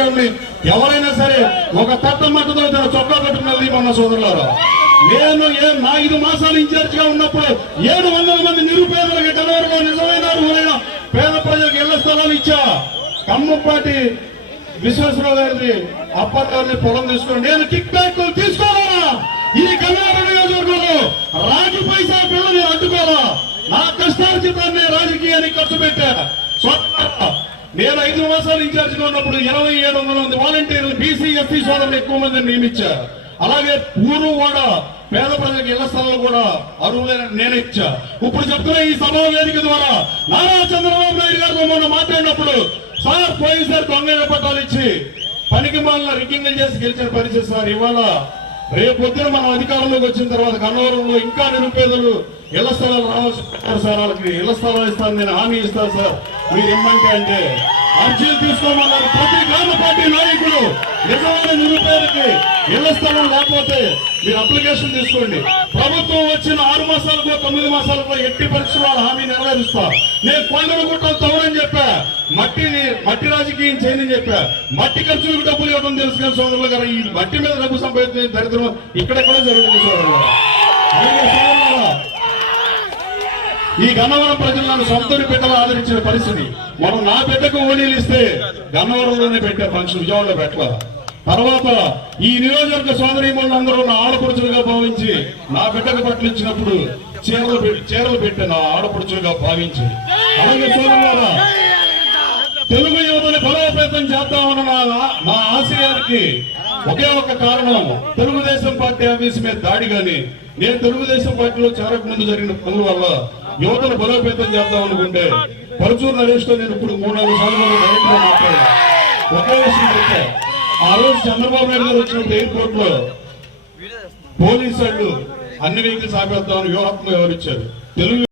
గారిని ఎవరైనా సరే ఒక తట్ట మట్టుతో తన చొక్కా కట్టుకున్నది మన సోదరులారా నేను ఏ- నా ఐదు మాసాలు ఇన్ఛార్జ్గా ఉన్నప్పుడు ఏడు వందల మంది నిరుపేదలకు డెలివరీగా నిజమైన అర్హులైన పేద ప్రజలకు ఇళ్ళ స్థలాలు ఇచ్చా. కమ్మపాటి విశ్వేశ్వరరావు గారిది అప్పటి పొలం తీసుకుని నేను కిక్ బ్యాక్ తీసుకోవాలా? ఈ కళ్యాణ నియోజకవర్గంలో రాజు పైసా పిల్లలు అడ్డుకోవాలా? నా కష్టార్జితాన్ని రాజకీయానికి ఖర్చు పెట్టా. నేను ఐదు మాసాలు ఇన్ఛార్జ్గా ఉన్నప్పుడు ఇరవై ఏడు వందల మంది వాలంటీర్లు బీసీ ఎస్సీ సోదరులు ఎక్కువ మందిని నియమించా అలాగే ఊరు కూడా పేద ప్రజలకు ఇళ్ళ స్థలాలు కూడా అర్హులైన నేను ఇచ్చా. ఇప్పుడు చెప్తున్న ఈ సభా వేదిక ద్వారా నారా చంద్రబాబు నాయుడు గారితో మొన్న మాట్లాడినప్పుడు సార్ పోయినసారి దొంగ ఇళ్ళ పట్టాలు ఇచ్చి పనికి మాలిన రిగ్గింగ్లు చేసి గెలిచిన పరిస్థితి సార్. ఇవాళ రేపు పొద్దున మనం అధికారంలోకి వచ్చిన తర్వాత గన్నవరంలో ఇంకా నిరుపేదలు ఇళ్ళ స్థలాలు రావాల్సి సార్. వాళ్ళకి ఇళ్ళ స్థలాలు ఇస్తాను నేను హామీ ఇస్తాను సార్. మీరు ఇమ్మంటే అంటే అర్జీలు తీసుకోమన్నారు. ప్రతి గ్రామ పార్టీ నాయకులు నిజమైన నిరుపేదకి ఇళ్ళ స్థలం లేకపోతే మీరు అప్లికేషన్ తీసుకోండి. ప్రభుత్వం వచ్చిన ఆరు మాసాలకు తొమ్మిది మాసాలకు ఎట్టి పరీక్షలు హామీ నెరవేరుస్తా. నేను కొండలు గుట్టలు తవరని చెప్పా. మట్టి మట్టి రాజకీయం చేయని చెప్పా. మట్టి ఖర్చులకు డబ్బులు ఇవ్వడం తెలుసు కానీ సోదరులు గారు ఈ మట్టి మీద డబ్బు సంపాదించిన దరిద్రం ఇక్కడెక్కడ జరుగుతుంది సోదరులు గారు. అలాగే సోదరులారా, ఈ గన్నవరం ప్రజలను సొంతని బిడ్డలు ఆదరించిన పరిస్థితి. మనం నా బిడ్డకు ఓణీలు ఇస్తే గన్నవరంలోనే పెట్టే ఫంక్షన్ విజయవాడలో పెట్టాల. తర్వాత ఈ నియోజకవర్గ సోదరీమణులు అందరూ నా ఆడపడుచులుగా భావించి నా బిడ్డకు బట్టలు ఇచ్చినప్పుడు చీరలు పెట్టి- చీరలు పెట్టి నా ఆడపడుచులుగా భావించి. అలాగే సోదరులారా తెలుగు యువతని బలోపేతం చేద్దామన్న నా నా ఆశయానికి ఒకే ఒక కారణం. తెలుగుదేశం పార్టీ ఆఫీస్ మీద దాడి గాని నేను తెలుగుదేశం పార్టీలో చేరక ముందు జరిగిన పనుల వల్ల యువతను బలోపేతం చేద్దాం అనుకుంటే పరుచూరు నరేష్తో నేను ఇప్పుడు మూడు నాలుగు సార్లు డైరెక్ట్గా ఒకే విషయం చెప్పా ఆ రోజు చంద్రబాబు నాయుడు గారు వచ్చినప్పుడు ఎయిర్పోర్ట్లో పోలీసు వాళ్ళు అన్ని వెహికల్స్ ఆపేద్దామని వ్యూహాత్మక వివరించారు తెలుగు